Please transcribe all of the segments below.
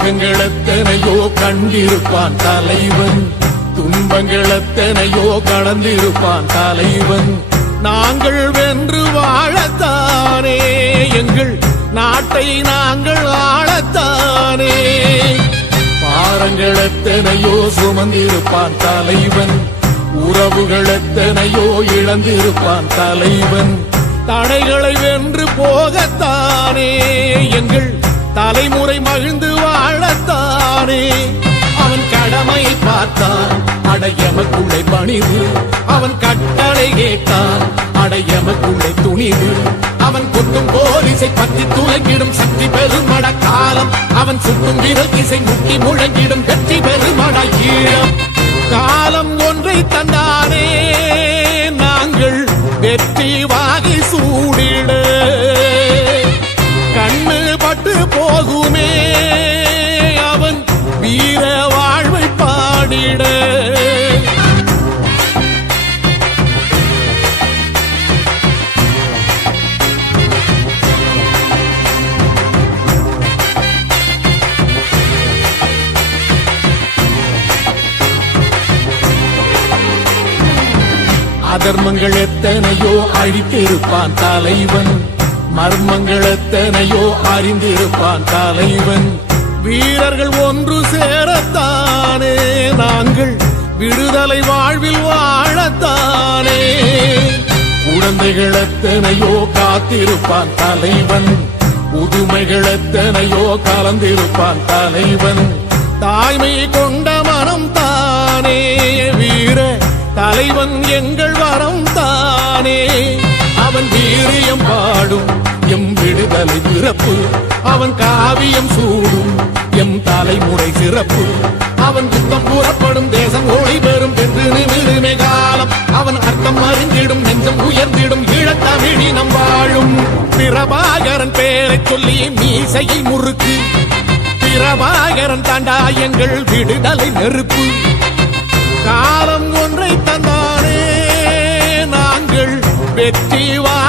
துரோகங்கள் எத்தனையோ கண்டிருப்பான் தலைவன். துன்பங்கள் எத்தனையோ கடந்திருப்பான் தலைவன். நாங்கள் வென்று வாழத்தானே எங்கள் நாட்டை நாங்கள் ஆளத்தானே. பாரங்கள் எத்தனையோ சுமந்திருப்பான் தலைவன். உறவுகள் எத்தனையோ இழந்திருப்பான் தலைவன். தடைகளை வென்று போகத்தானே எங்கள் தலைமுறை மகிழ்ந்து பார்த்தான் அடையமக்குள்ளே பணிவு. அவன் கட்டளை கேட்டான் அடையமக்குள்ளே துணிவு. அவன் குத்தும் போலிசை பத்தி துளங்கிடும் சக்தி பெருமட காலம். அவன் சுட்டும் விரல் இசை முட்டி முழங்கிடும் கட்சி பெருமட ஈழம் காலம் ஒன்றை தந்தான் பாடிட. அதர்மங்கள் எத்தனையோ அழித்திருப்பான் தலைவன். மர்மங்கள் எத்தனையோ அறிந்திருப்பான் தலைவன். வீரர்கள் ஒன்று விடுதலை வாழ்வில் வாழத்தானே. குழந்தைகள் எத்தனையோ காத்திருப்பான் தலைவன். புதுமைகள் எத்தனையோ கலந்திருப்பான் தலைவன். தாய்மை கொண்ட மனம் தானே. வீர தலைவன் எங்கள் வரம் தானே. அவன் வீரியம் பாடும் எம் விடுதலை பிறப்பு. அவன் காவியம் சூடும் எம் தலைமுறை சிறப்பு. அவன் யுத்தம் கூறப்படும் வாழும் பிரபாகரன் பேரை சொல்லி மீசையை முறுக்கு. பிரபாகரன் தாண்டா எங்கள் விடுதலை நெருப்பு. காலம் ஒன்றை தந்தானே நாங்கள் வெற்றி வா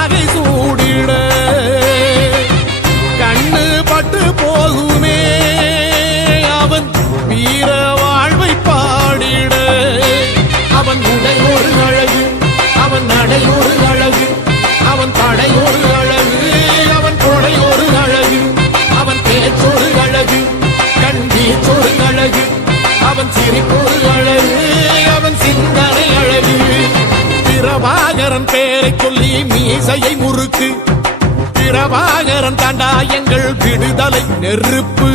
பிரபாகரன் பேரை சொல்லி மீசையை முறுக்கு. பிரபாகரன் தாண்டா எங்கள் விடுதலை நெருப்பு.